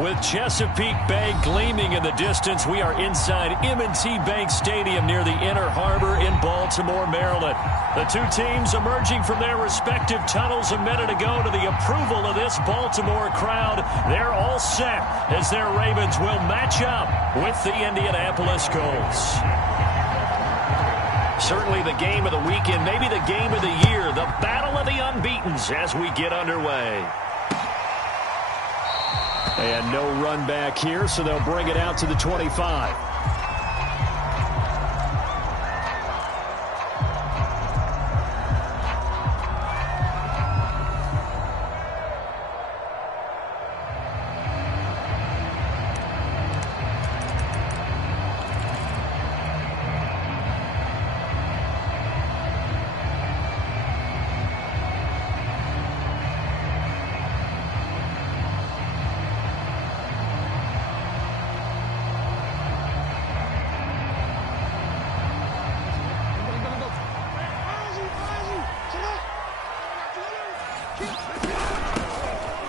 With Chesapeake Bay gleaming in the distance, we are inside M&T Bank Stadium near the Inner Harbor in Baltimore, Maryland. The two teams emerging from their respective tunnels a minute ago to the approval of this Baltimore crowd. They're all set as their Ravens will match up with the Indianapolis Colts. Certainly the game of the weekend, maybe the game of the year, the battle of the unbeatens as we get underway. And no run back here, so they'll bring it out to the 25.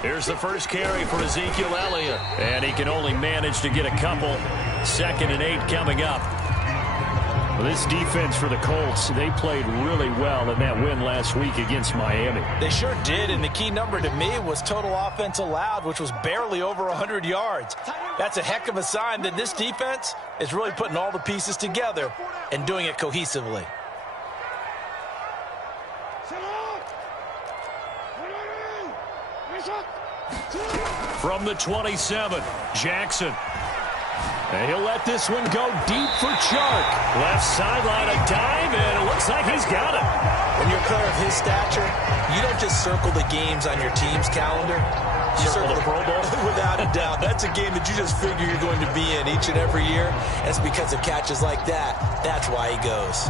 Here's the first carry for Ezekiel Elliott. And he can only manage to get a couple. 2nd and 8 coming up. Well, this defense for the Colts, they played really well in that win last week against Miami. They sure did, and the key number to me was total offense allowed, which was barely over 100 yards. That's a heck of a sign that this defense is really putting all the pieces together and doing it cohesively. From the 27, Jackson. And he'll let this one go deep for Chark. Left sideline, a dive, and it looks like he's got it. When you're a player of his stature, you don't just circle the games on your team's calendar. You circle the Pro Bowl. Without a doubt. That's a game that you just figure you're going to be in each and every year. And it's because of catches like that. That's why he goes.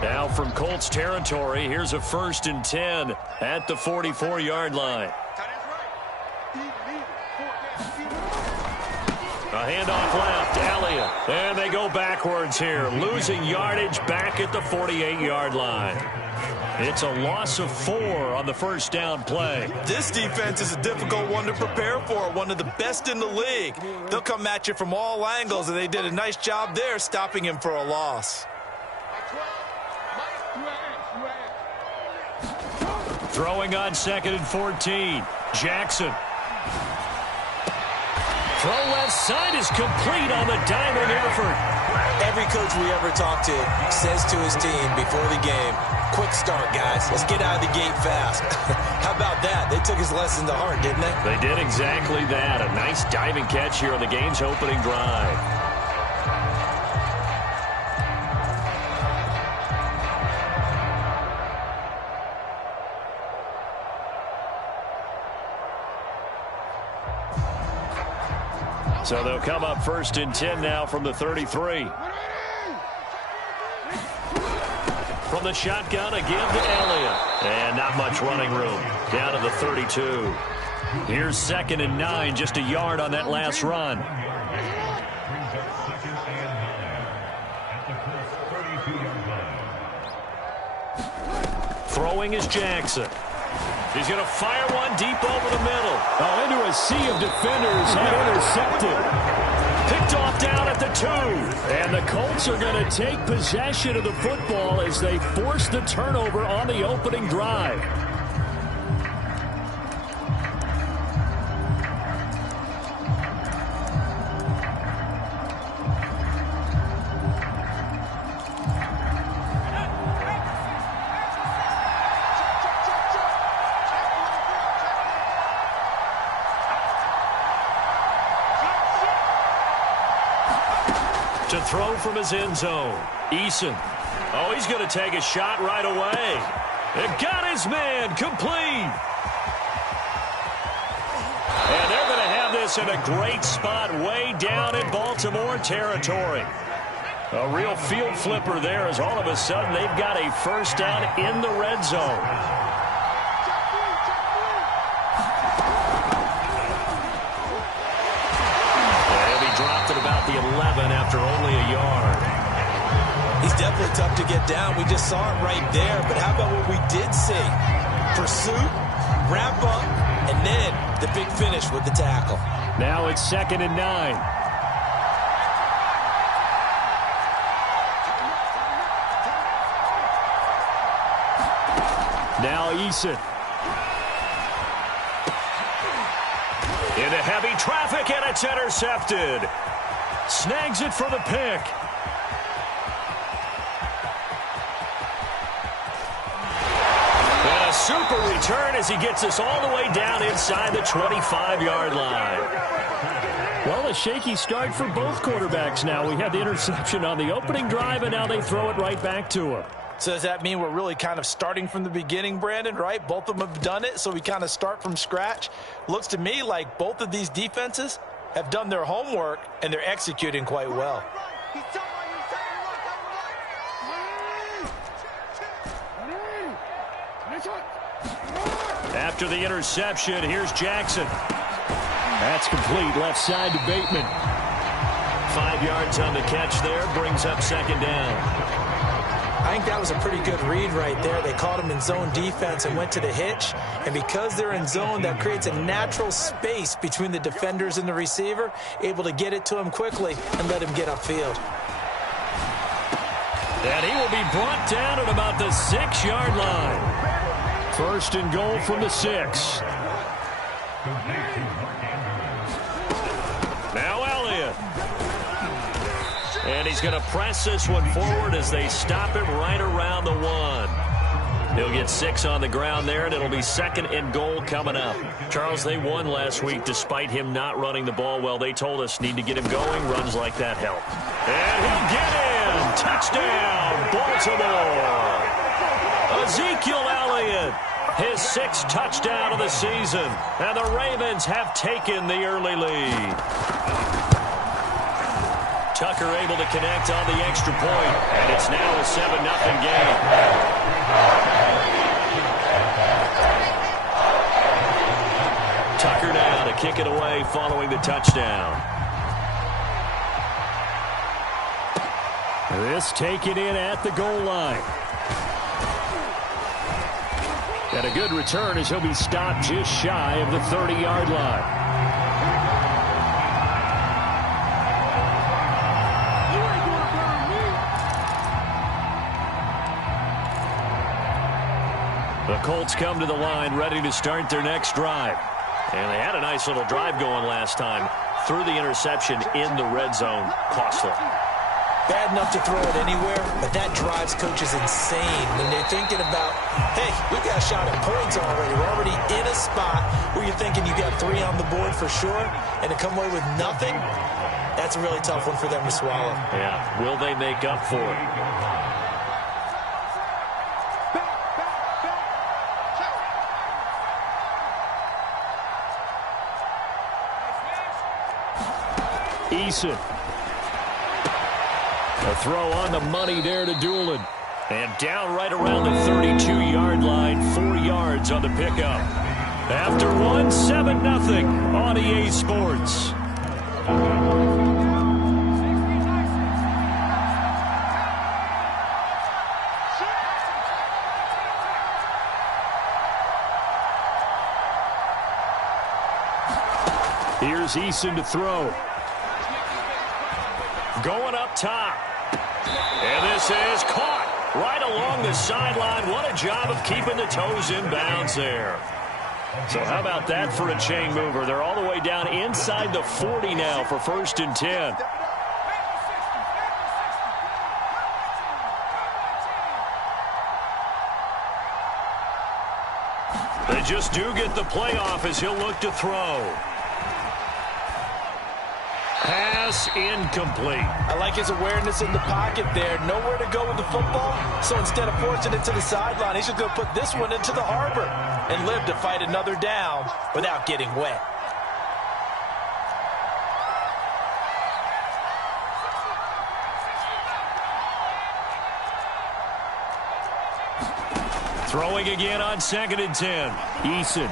Now from Colts territory, here's a 1st and 10 at the 44-yard line. A handoff left, Elliott. And they go backwards here, losing yardage back at the 48-yard line. It's a loss of 4 on the first down play. This defense is a difficult one to prepare for, one of the best in the league. They'll come at you from all angles, and they did a nice job there stopping him for a loss. Throwing on 2nd and 14. Jackson. Throw left side is complete on the diving effort. Every coach we ever talk to says to his team before the game, quick start, guys. Let's get out of the gate fast. How about that? They took his lesson to heart, didn't they? They did exactly that. A nice diving catch here on the game's opening drive. So they'll come up 1st and 10 now from the 33. From the shotgun, a give to Elliott. And not much running room. Down to the 32. Here's 2nd and 9, just a yard on that last run. Throwing is Jackson. He's going to fire one deep over the middle. Oh, into a sea of defenders and intercepted. Picked off down at the 2. And the Colts are going to take possession of the football as they force the turnover on the opening drive. To throw from his end zone. Eason. Oh, he's going to take a shot right away. It got his man complete. And they're going to have this in a great spot way down in Baltimore territory. A real field flipper there as all of a sudden they've got a first down in the red zone. Dropped at about the 11 after only a yard. He's definitely tough to get down. We just saw it right there. But how about what we did see? Pursuit, wrap up, and then the big finish with the tackle. Now it's 2nd and 9. Now Eason. Into heavy traffic, and it's intercepted. Snags it for the pick. And a super return as he gets us all the way down inside the 25-yard line. Well, a shaky start for both quarterbacks now. We had the interception on the opening drive, and now they throw it right back to him. So does that mean we're really kind of starting from the beginning, Brandon, right? Both of them have done it, so we kind of start from scratch. Looks to me like both of these defenses have done their homework, and they're executing quite well. After the interception, here's Jackson. That's complete, left side to Bateman. 5 yards on the catch there, brings up 2nd down. I think that was a pretty good read right there. They caught him in zone defense and went to the hitch. And because they're in zone, that creates a natural space between the defenders and the receiver, able to get it to him quickly and let him get upfield. And he will be brought down at about the 6-yard line. 1st and goal from the 6. Now Elliott. And he's going to press this one forward as they stop him right around the 1. He'll get 6 on the ground there, and it'll be 2nd and goal coming up. Charles, they won last week despite him not running the ball well. They told us need to get him going. Runs like that help. And he'll get in. Touchdown, Baltimore. Ezekiel Elliott, his 6th touchdown of the season. And the Ravens have taken the early lead. Tucker able to connect on the extra point, and it's now a 7-0 game. Tucker now to kick it away following the touchdown. This taken in at the goal line. And a good return as he'll be stopped just shy of the 30-yard line. The Colts come to the line ready to start their next drive. And they had a nice little drive going last time. Threw the interception in the red zone. Costly. Bad enough to throw it anywhere, but that drives coaches insane when they're thinking about, hey, we've got a shot at points already. We're already in a spot where you're thinking you got 3 on the board for sure, and to come away with nothing, that's a really tough one for them to swallow. Yeah, will they make up for it? Eason. A throw on the money there to Doolin. And down right around the 32-yard line, 4 yards on the pickup. After 1, 7-0 on EA Sports. Here's Eason to throw. Going up top. And this is caught right along the sideline. What a job of keeping the toes in bounds there. So how about that for a chain mover? They're all the way down inside the 40 now for 1st and 10. They just do get the playoff as he'll look to throw. Pass incomplete. I like his awareness in the pocket there. Nowhere to go with the football. So instead of forcing it to the sideline, he's just going to put this one into the harbor and live to fight another down without getting wet. Throwing again on 2nd and 10. Eason.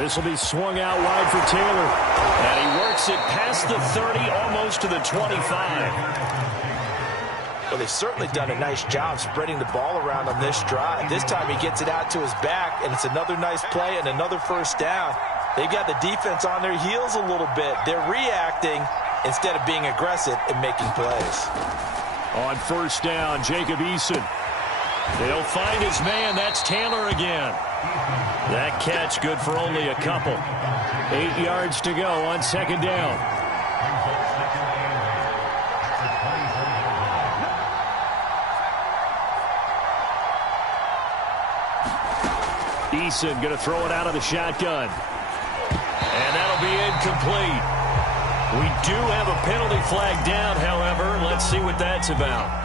This will be swung out wide for Taylor. And he works it past the 30, almost to the 25. Well, they've certainly done a nice job spreading the ball around on this drive. This time he gets it out to his back, and it's another nice play and another first down. They've got the defense on their heels a little bit. They're reacting instead of being aggressive and making plays. On first down, Jacob Eason. They'll find his man. That's Taylor again. That catch good for only a couple. 8 yards to go on second down. Eason going to throw it out of the shotgun. And that'll be incomplete. We do have a penalty flag down, however. Let's see what that's about.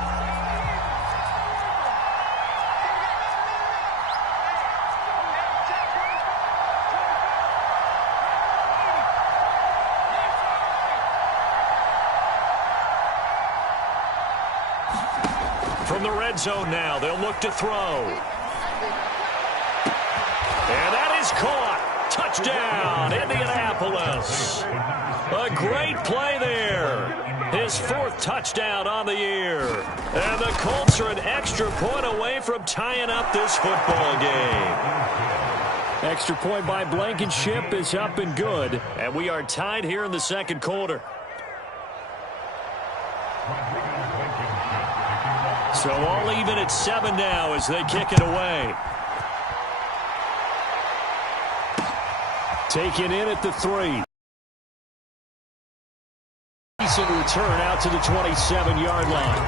From the red zone now, they'll look to throw. And that is caught. Touchdown, Indianapolis. A great play there. His 4th touchdown on the year. And the Colts are an extra point away from tying up this football game. Extra point by Blankenship is up and good. And we are tied here in the second quarter. So all even at 7 now as they kick it away. Taken in at the 3. Decent return out to the 27-yard line.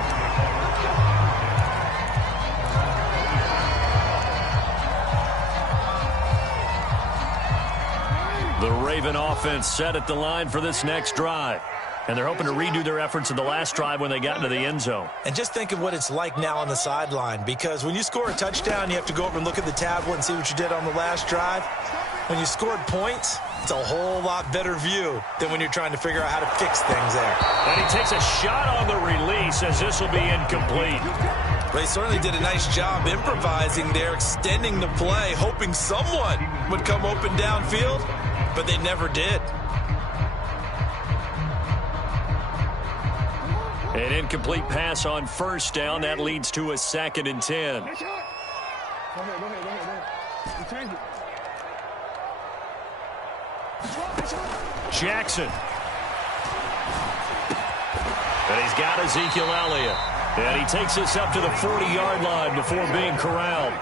The Raven offense set at the line for this next drive. And they're hoping to redo their efforts in the last drive when they got into the end zone. And just think of what it's like now on the sideline, because when you score a touchdown, you have to go over and look at the tablet and see what you did on the last drive. When you scored points, it's a whole lot better view than when you're trying to figure out how to fix things there. And he takes a shot on the release as this will be incomplete. They certainly did a nice job improvising there, extending the play, hoping someone would come open downfield, but they never did. An incomplete pass on first down. That leads to a 2nd and 10. Jackson. And he's got Ezekiel Elliott. And he takes us up to the 40-yard line before being corralled.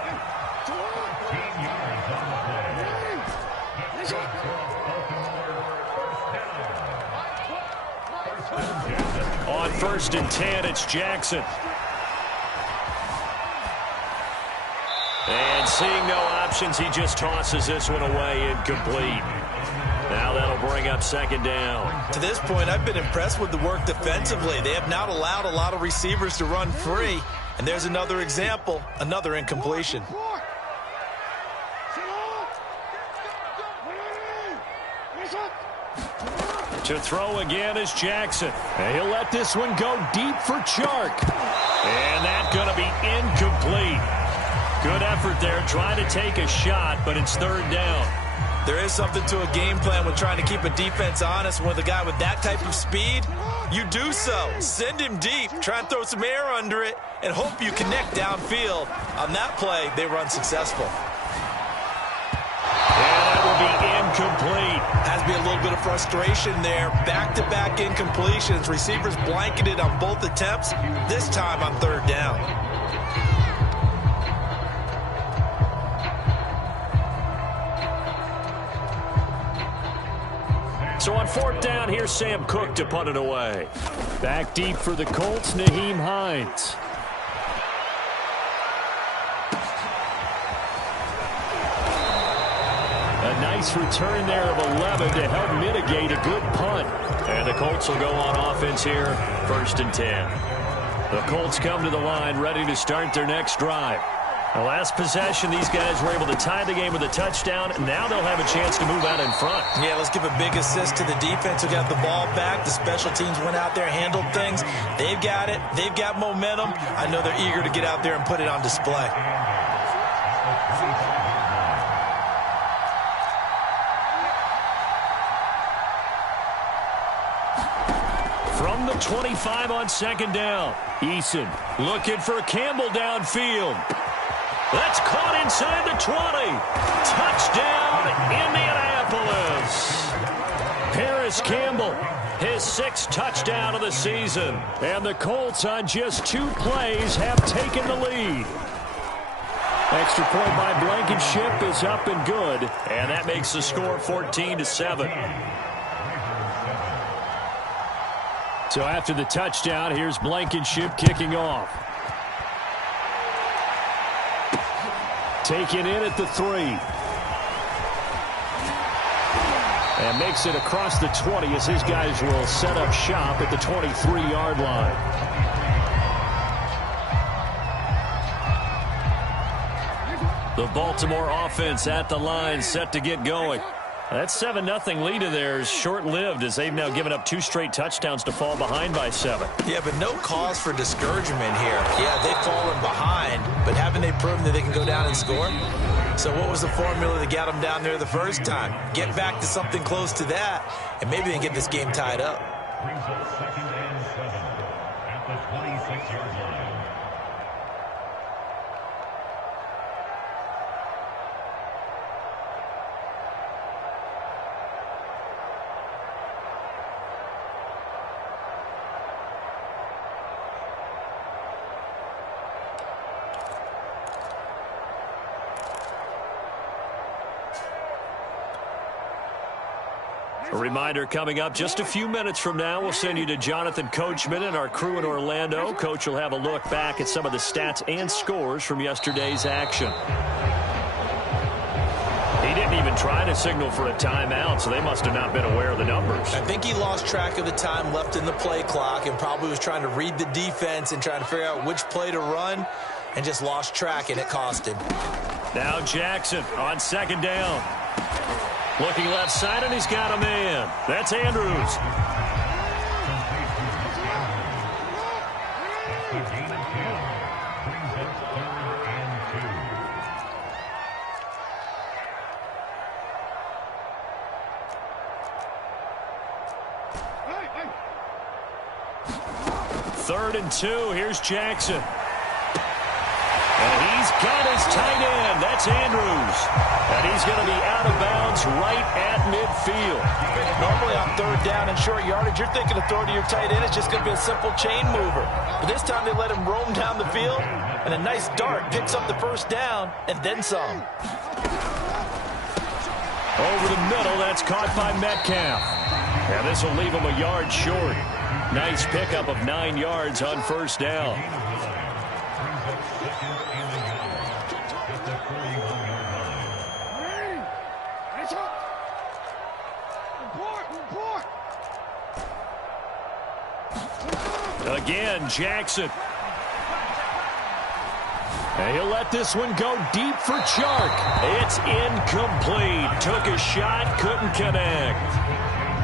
On 1st and 10, it's Jackson. And seeing no options, he just tosses this one away, incomplete. Now that'll bring up 2nd down. To this point, I've been impressed with the work defensively. They have not allowed a lot of receivers to run free. And there's another example, another incompletion. To throw again is Jackson. And he'll let this one go deep for Chark. And that's going to be incomplete. Good effort there, trying to take a shot, but it's 3rd down. There is something to a game plan with trying to keep a defense honest. With a guy with that type of speed, you do so. Send him deep, try and throw some air under it, and hope you connect downfield. On that play, they were unsuccessful. And that will be incomplete. Has to be a little bit of frustration there. Back-to-back incompletions. Receivers blanketed on both attempts, this time on 3rd down. So on 4th down, here's Sam Cook to punt it away. Back deep for the Colts, Nyheim Hines. A nice return there of 11 to help mitigate a good punt. And the Colts will go on offense here, 1st and 10. The Colts come to the line ready to start their next drive. The last possession, these guys were able to tie the game with a touchdown, and now they'll have a chance to move out in front. Yeah, let's give a big assist to the defense who got the ball back. The special teams went out there, handled things. They've got it. They've got momentum. I know they're eager to get out there and put it on display. From from the 25 on second down. Eason looking for Campbell downfield. That's caught inside the 20. Touchdown, Indianapolis. Paris Campbell, his 6th touchdown of the season. And the Colts on just 2 plays have taken the lead. Extra point by Blankenship is up and good. And that makes the score 14-7. So after the touchdown, here's Blankenship kicking off. Taken in at the 3. And makes it across the 20 as his guys will set up shop at the 23-yard line. The Baltimore offense at the line, set to get going. That 7-0 lead of theirs short-lived as they've now given up 2 straight touchdowns to fall behind by 7. Yeah, but no cause for discouragement here. Yeah, they've fallen behind, but haven't they proven that they can go down and score? So what was the formula that got them down there the first time? Get back to something close to that, and maybe they can get this game tied up. Brings up 2nd and 7 at the 26-yard line. A reminder coming up just a few minutes from now. We'll send you to Jonathan Coachman and our crew in Orlando. Coach will have a look back at some of the stats and scores from yesterday's action. He didn't even try to signal for a timeout, so they must have not been aware of the numbers. I think he lost track of the time left in the play clock and probably was trying to read the defense and trying to figure out which play to run and just lost track, and it cost him. Now Jackson on second down. Looking left side, and he's got a man. That's Andrews. Third and 2. Here's Jackson. And he's got his tight end. That's Andrews. And he's going to be out of bounds right at midfield. Normally on 3rd down and short yardage, you're thinking of throw to your tight end. It's just going to be a simple chain mover. But this time they let him roam down the field, and a nice dart picks up the 1st down and then some. Over the middle, that's caught by Metcalf. And this will leave him a yard short. Nice pickup of 9 yards on 1st down. Again, Jackson. And he'll let this one go deep for Chark. It's incomplete. Took a shot, couldn't connect.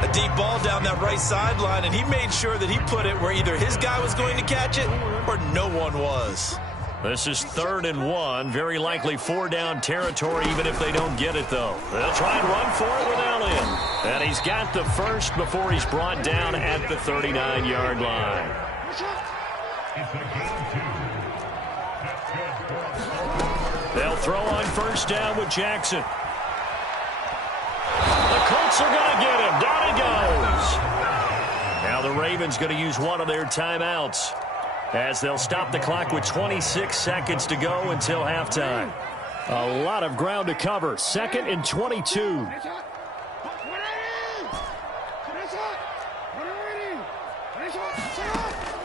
A deep ball down that right sideline, and he made sure that he put it where either his guy was going to catch it or no one was. This is 3rd and 1. Very likely 4-down territory, even if they don't get it, though. They'll try and run for it with Elliott. And he's got the first before he's brought down at the 39-yard line. They'll throw on 1st down with Jackson. The Colts are going to get him. Down he goes. Now the Ravens going to use one of their timeouts as they'll stop the clock with 26 seconds to go until halftime. A lot of ground to cover. 2nd and 22.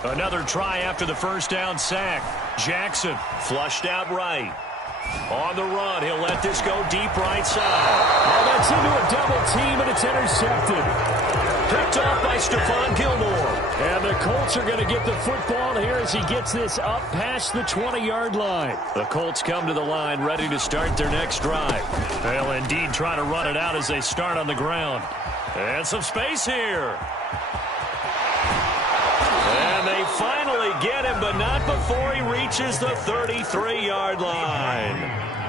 Another try after the 1st down sack. Jackson flushed out right. On the run, he'll let this go deep right side. Oh, that's into a double team, and it's intercepted. Picked off by Stephon Gilmore. And the Colts are going to get the football here as he gets this up past the 20-yard line. The Colts come to the line ready to start their next drive. They'll indeed try to run it out as they start on the ground. And some space here. And they finally get him, but not before he reaches the 33-yard line.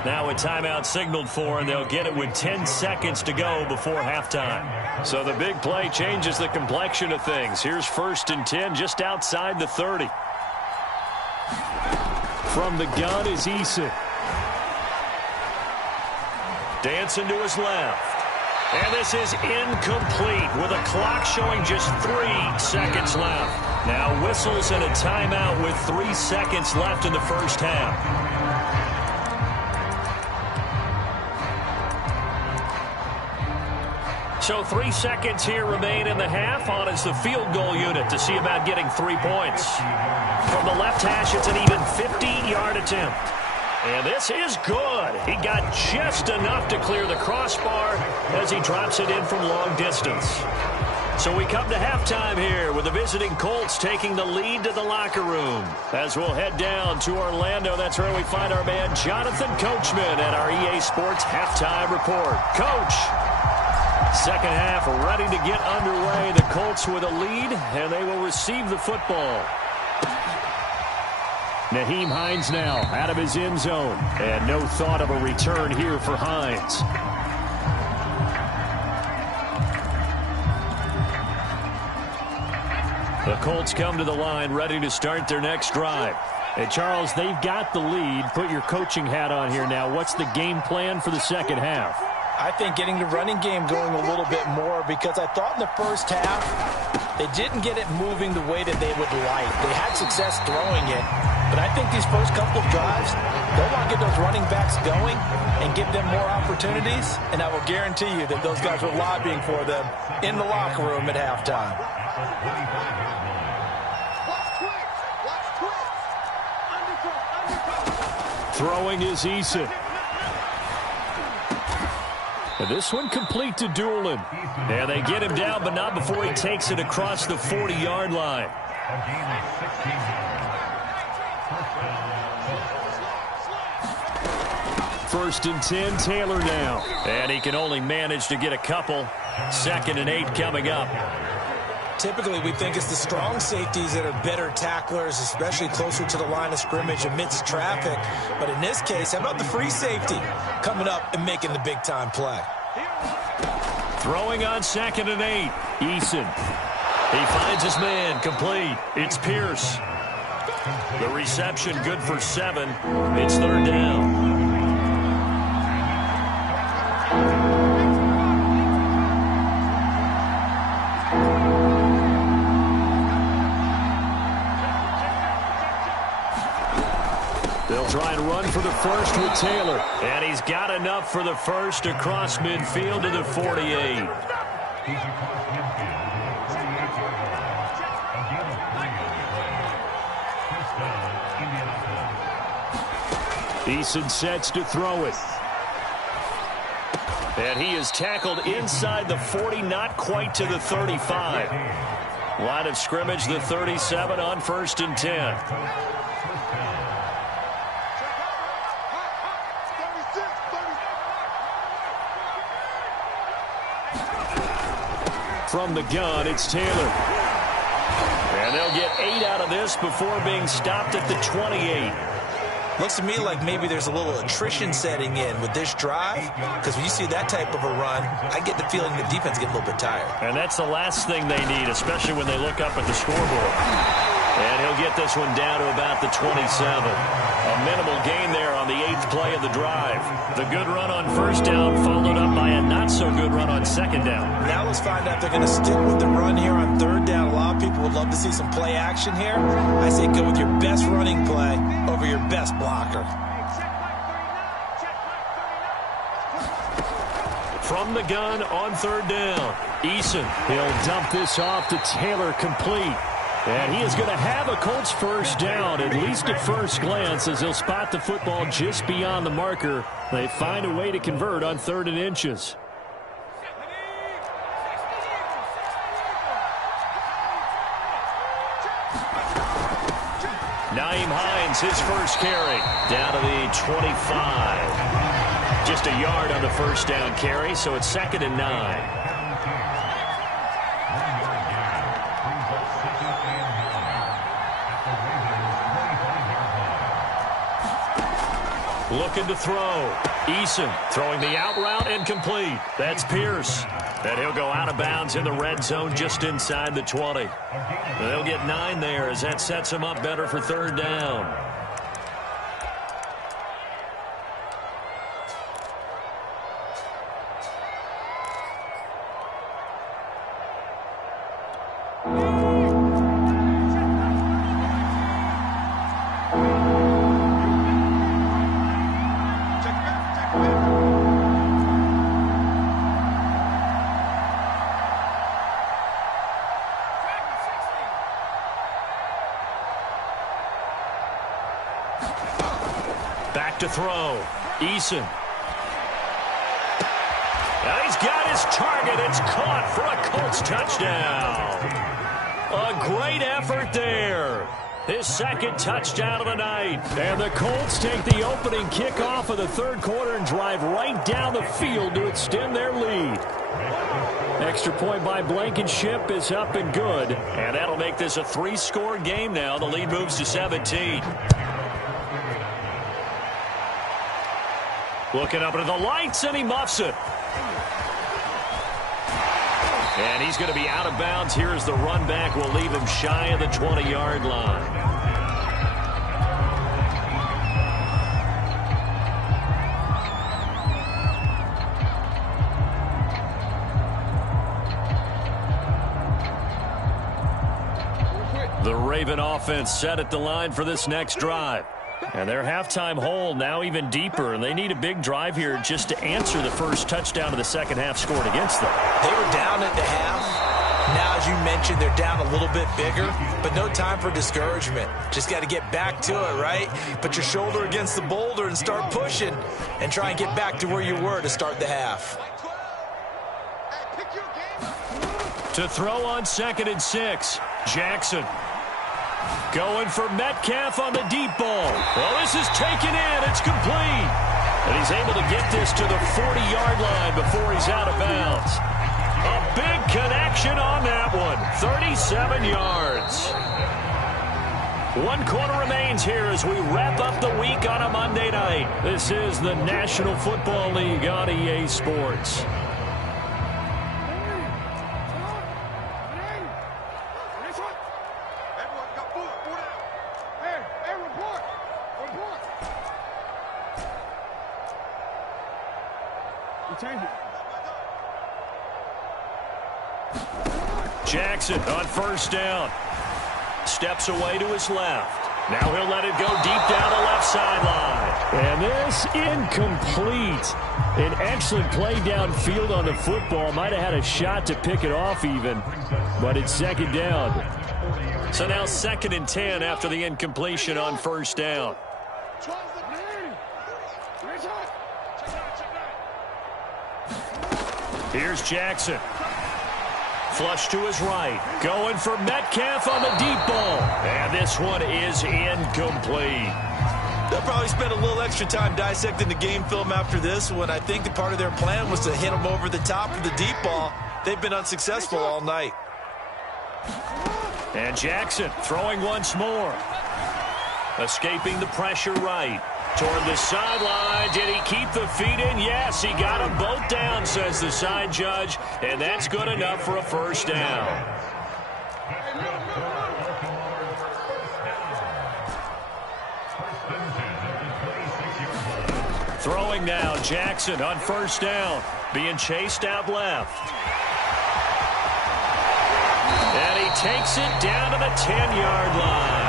Now a timeout signaled for, and they'll get it with 10 seconds to go before halftime. So the big play changes the complexion of things. Here's 1st and 10 just outside the 30. From the gun is Eason. Dancing to his left. And this is incomplete with a clock showing just 3 seconds left. Now whistles and a timeout with 3 seconds left in the first half. So 3 seconds here remain in the half. On is the field goal unit to see about getting 3 points. From the left hash, it's an even 50-yard attempt. And this is good. He got just enough to clear the crossbar as he drops it in from long distance. So we come to halftime here with the visiting Colts taking the lead to the locker room. As we'll head down to Orlando, that's where we find our man Jonathan Coachman at our EA Sports Halftime Report. Coach, second half ready to get underway. The Colts with a lead, and they will receive the football. Nyheim Hines now out of his end zone. And no thought of a return here for Hines. The Colts come to the line ready to start their next drive. And Charles, they've got the lead. Put your coaching hat on here now. What's the game plan for the second half? I think getting the running game going a little bit more, because I thought in the first half they didn't get it moving the way that they would like. They had success throwing it, but I think these first couple of drives, they'll want to get those running backs going and give them more opportunities, and I will guarantee you that those guys were lobbying for them in the locker room at halftime. Throwing is Eason. This one complete to Doolin. And they get him down, but not before he takes it across the 40-yard line. First and 10, Taylor now. And he can only manage to get a couple. 2nd and 8 coming up. Typically, we think it's the strong safeties that are better tacklers, especially closer to the line of scrimmage amidst traffic. But in this case, how about the free safety coming up and making the big-time play? Throwing on 2nd and 8. Eason. He finds his man complete. It's Pierce. The reception good for 7. It's 3rd down. They'll try and run for the first with Taylor. And he's got enough for the first across midfield to the 48. Eason sets to throw it. And he is tackled inside the 40, not quite to the 35. Line of scrimmage, the 37 on 1st and 10. From the gun, it's Taylor. And they'll get 8 out of this before being stopped at the 28. Looks to me like maybe there's a little attrition setting in with this drive, because when you see that type of a run, I get the feeling the defense get a little bit tired. And that's the last thing they need, especially when they look up at the scoreboard. And he'll get this one down to about the 27. A minimal gain there on the 8th play of the drive. The good run on 1st down followed up by a not-so-good run on 2nd down. Now let's find out if they're going to stick with the run here on 3rd down. A lot of people would love to see some play action here. I say go with your best running play over your best blocker. From the gun on 3rd down, Eason. He'll dump this off to Taylor, complete. And he is going to have a Colts first down, at least at first glance, as he'll spot the football just beyond the marker. They find a way to convert on 3rd and inches. Nyheim Hines, his first carry, down to the 25. Just a yard on the first down carry, so it's 2nd and 9. Looking to throw. Eason throwing the out route and complete. That's Pierce. And he'll go out of bounds in the red zone just inside the 20. They'll get 9 there as that sets them up better for third down. Back to throw. Eason. Now he's got his target. It's caught for a Colts touchdown. A great effort there. His second touchdown of the night. And the Colts take the opening kickoff of the third quarter and drive right down the field to extend their lead. Extra point by Blankenship is up and good. And that'll make this a 3-score game now. The lead moves to 17. Looking up into the lights, and he muffs it. And he's going to be out of bounds here as the run back will leave him shy of the 20-yard line. The Raven offense set at the line for this next drive. And their halftime hole now even deeper, and they need a big drive here just to answer the first touchdown of the second half scored against them. They were down at the half. Now, as you mentioned, they're down a little bit bigger, but no time for discouragement. Just got to get back to it, right? Put your shoulder against the boulder and start pushing and try and get back to where you were to start the half. To throw on 2nd and 6, Jackson. Going for Metcalf on the deep ball. Well, this is taken in. It's complete. And he's able to get this to the 40-yard line before he's out of bounds. A big connection on that one. 37 yards. 1 quarter remains here as we wrap up the week on a Monday night. This is the National Football League on EA Sports. Jackson on first down. Steps away to his left. Now he'll let it go deep down the left sideline. And this incomplete. An excellent play downfield on the football. Might have had a shot to pick it off even, but it's second down. So now 2nd and 10 after the incompletion on first down. Here's Jackson. Flush to his right. Going for Metcalf on the deep ball. And this one is incomplete. They'll probably spend a little extra time dissecting the game film after this when I think the part of their plan was to hit them over the top for the deep ball. They've been unsuccessful all night. And Jackson throwing once more. Escaping the pressure right. Toward the sideline. Did he keep the feet in? Yes, he got them both down, says the side judge. And that's good enough for a first down. Throwing now, Jackson on first down. Being chased out left. And he takes it down to the 10-yard line.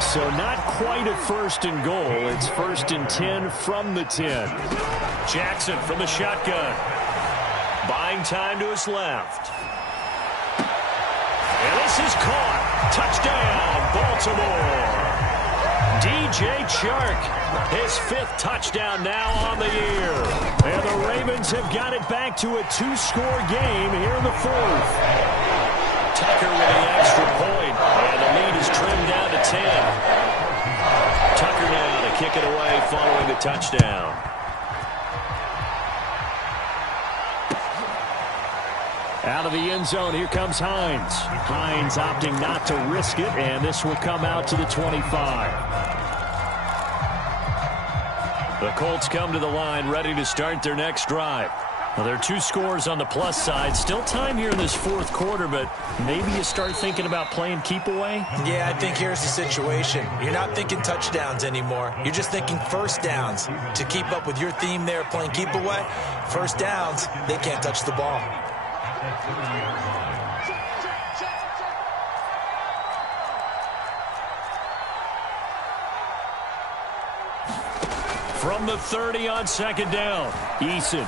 So not quite a 1st and goal. It's 1st and 10 from the 10. Jackson from the shotgun. Buying time to his left. And this is caught. Touchdown, Baltimore. DJ Chark, his 5th touchdown now on the year. And the Ravens have got it back to a 2-score game here in the 4th. Tucker with the extra point, and the lead is trimmed down to 10. Tucker now to kick it away following the touchdown. Out of the end zone, here comes Hines. Hines opting not to risk it, and this will come out to the 25. The Colts come to the line ready to start their next drive. Well, there are 2 scores on the plus side. Still time here in this fourth quarter, but maybe you start thinking about playing keep away? Yeah, I think here's the situation. You're not thinking touchdowns anymore. You're just thinking first downs. To keep up with your theme there, playing keep away, first downs, they can't touch the ball. From the 30 on second down, Eason.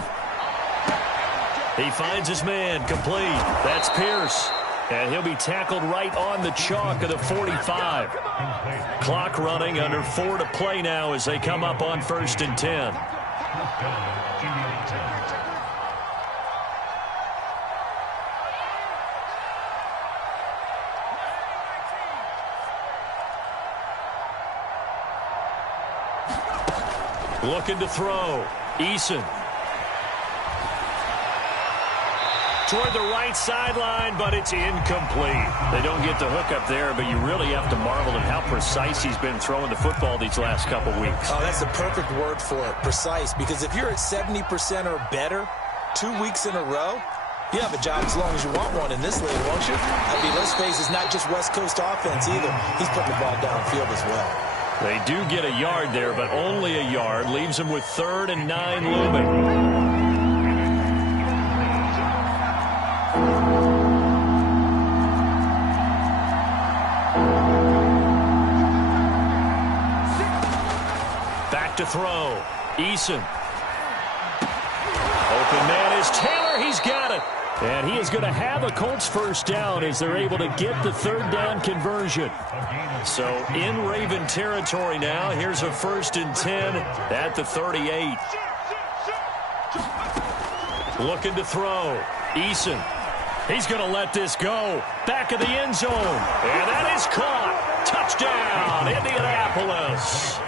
He finds his man, complete. That's Pierce. And he'll be tackled right on the chalk of the 45. Clock running, under 4 to play now as they come up on 1st and 10. Looking to throw. Eason. Toward the right sideline, but it's incomplete. They don't get the hook up there, but you really have to marvel at how precise he's been throwing the football these last couple weeks. Oh, that's the perfect word for it, precise, because if you're at 70% or better 2 weeks in a row, you have a job as long as you want one in this league, won't you? I mean, let's face it, it's not just West Coast offense either. He's putting the ball downfield as well. They do get a yard there, but only a yard. Leaves them with 3rd and 9 looming. Back to throw. Eason. Open man is Taylor. He's got it. And he is going to have a Colts first down as they're able to get the 3rd down conversion. So in Raven territory now. Here's a 1st and 10 at the 38. Looking to throw. Eason. He's going to let this go. Back of the end zone. And that is caught. Touchdown, Indianapolis.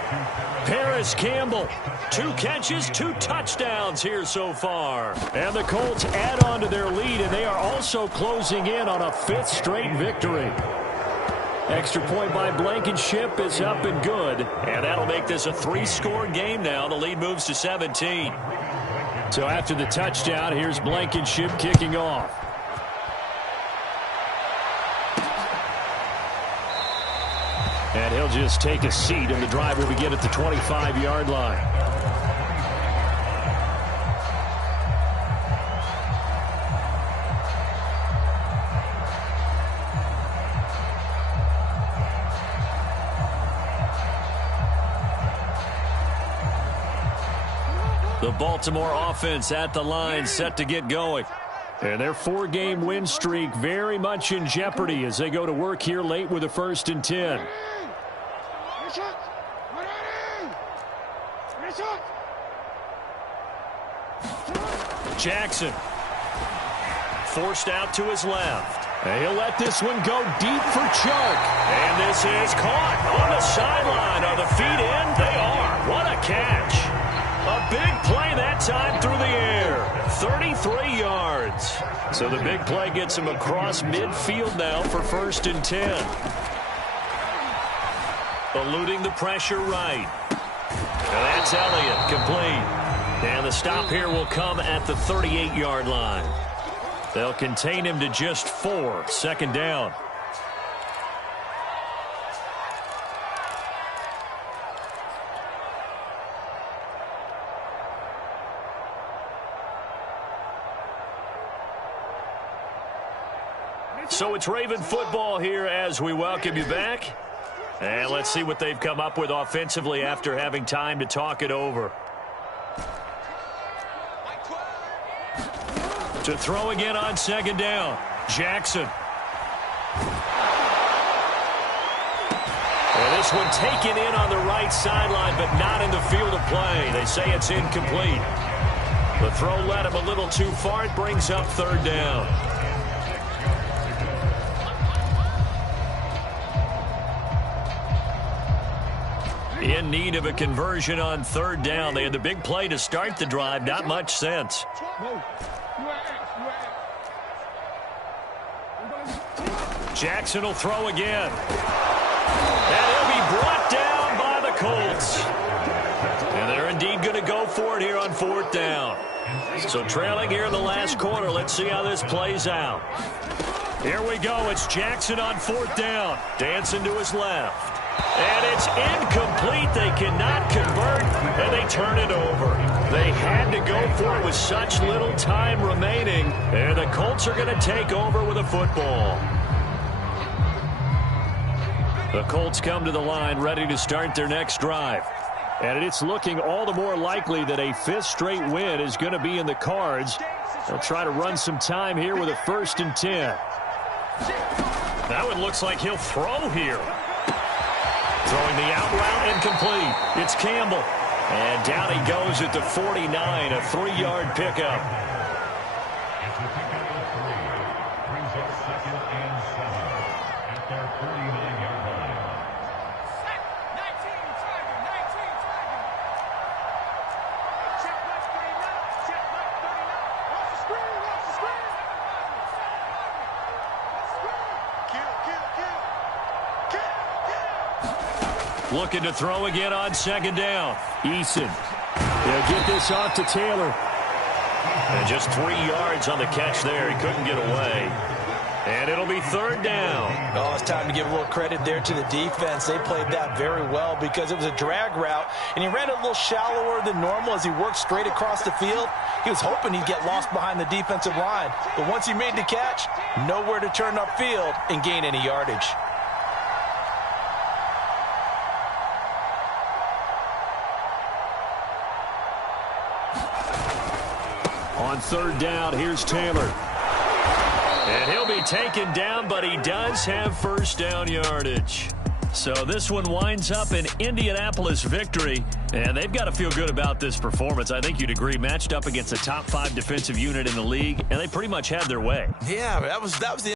Paris Campbell, 2 catches, 2 touchdowns here so far. And the Colts add on to their lead, and they are also closing in on a 5th straight victory. Extra point by Blankenship is up and good, and that'll make this a 3-score game now. The lead moves to 17. So after the touchdown, here's Blankenship kicking off. And he'll just take a seat, and the drive will begin at the 25-yard line. The Baltimore offense at the line, set to get going. And their 4-game win streak very much in jeopardy as they go to work here late with a 1st and 10. Jackson forced out to his left. And he'll let this one go deep for Chark. And this is caught on the sideline. Are the feet in? They are. What a catch. A big play that time through the air. 33 yards. So the big play gets him across midfield now for 1st and 10. Eluding the pressure right. And that's Elliott, complete. And the stop here will come at the 38-yard line. They'll contain him to just 4, 2nd down. So it's Raven football here as we welcome you back. And let's see what they've come up with offensively after having time to talk it over. To throw again on 2nd down. Jackson. And this one taken in on the right sideline, but not in the field of play. They say it's incomplete. The throw led him a little too far. It brings up 3rd down. In need of a conversion on 3rd down. They had the big play to start the drive. Not much sense. Jackson will throw again. And he'll be brought down by the Colts. And they're indeed going go for it here on 4th down. So trailing here in the last quarter. Let's see how this plays out. Here we go. It's Jackson on 4th down. Dancing to his left. And it's incomplete. They cannot convert, and they turn it over. They had to go for it with such little time remaining, and the Colts are going to take over with a football. The Colts come to the line ready to start their next drive. And it's looking all the more likely that a 5th straight win is going to be in the cards. They'll try to run some time here with a 1st and 10. That one looks like he'll throw here. Throwing the out route incomplete. It's Campbell. And down he goes at the 49, a 3-yard pickup. It's a pickup of 3. Brings up 2nd and 7 at their 49-yard line. 19 Check back 39. Check back 39. Watch the screen. Watch the screen. Looking to throw again on 2nd down. Eason. They'll get this off to Taylor. And just 3 yards on the catch there. He couldn't get away. And it'll be 3rd down. Oh, it's time to give a little credit there to the defense. They played that very well because it was a drag route, and he ran it a little shallower than normal as he worked straight across the field. He was hoping he'd get lost behind the defensive line. But once he made the catch, nowhere to turn upfield and gain any yardage. On 3rd down, here's Taylor. And he'll be taken down, but he does have 1st down yardage. So this one winds up an Indianapolis victory, and they've got to feel good about this performance. I think you'd agree, matched up against a top 5 defensive unit in the league, and they pretty much had their way. Yeah, that was the